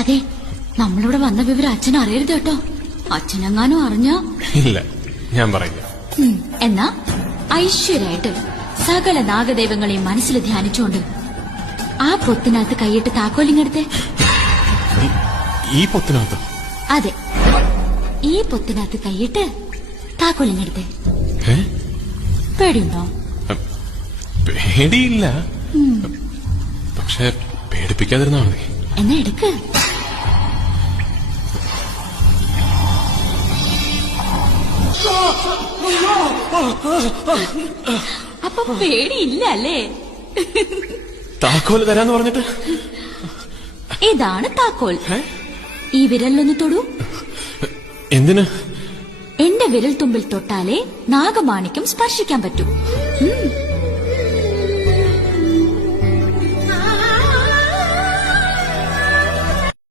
അതെ, നമ്മളിവിടെ വന്ന വിവരം അച്ഛൻ അറിയരുത് കേട്ടോ. അച്ഛനെങ്ങാനും അറിഞ്ഞ ഇല്ല, ഞാൻ പറയില്ല. എന്നാ ഐശ്വര്യായിട്ട് സകല നാഗദൈവങ്ങളെയും മനസ്സിൽ ധ്യാനിച്ചുകൊണ്ട് ആ പൊത്തിനകത്ത് കൈയിട്ട് താക്കോലിങ്ങെടുത്തേ. ഈ പൊത്തിനകത്ത്? അതെ, ഈ പൊത്തിനകത്ത് കൈയിട്ട് താക്കോലിങ്ങെടുത്തേ. പേടിയുണ്ടോ? പേടിയില്ല, പക്ഷെ പേടിപ്പിക്കാതിരുന്നാ മതി. എന്നാ എടുക്ക്. അപ്പൊ പേടിയില്ല അല്ലേ? താക്കോല് തരാന്ന് പറഞ്ഞിട്ട്? ഇതാണ് താക്കോൽ. ഈ വിരലിലൊന്ന് തൊടൂ. എന്തിന്? എന്റെ വിരൽ തുമ്പിൽ തൊട്ടാലേ നാഗമാണിക്യം സ്പർശിക്കാൻ പറ്റൂ.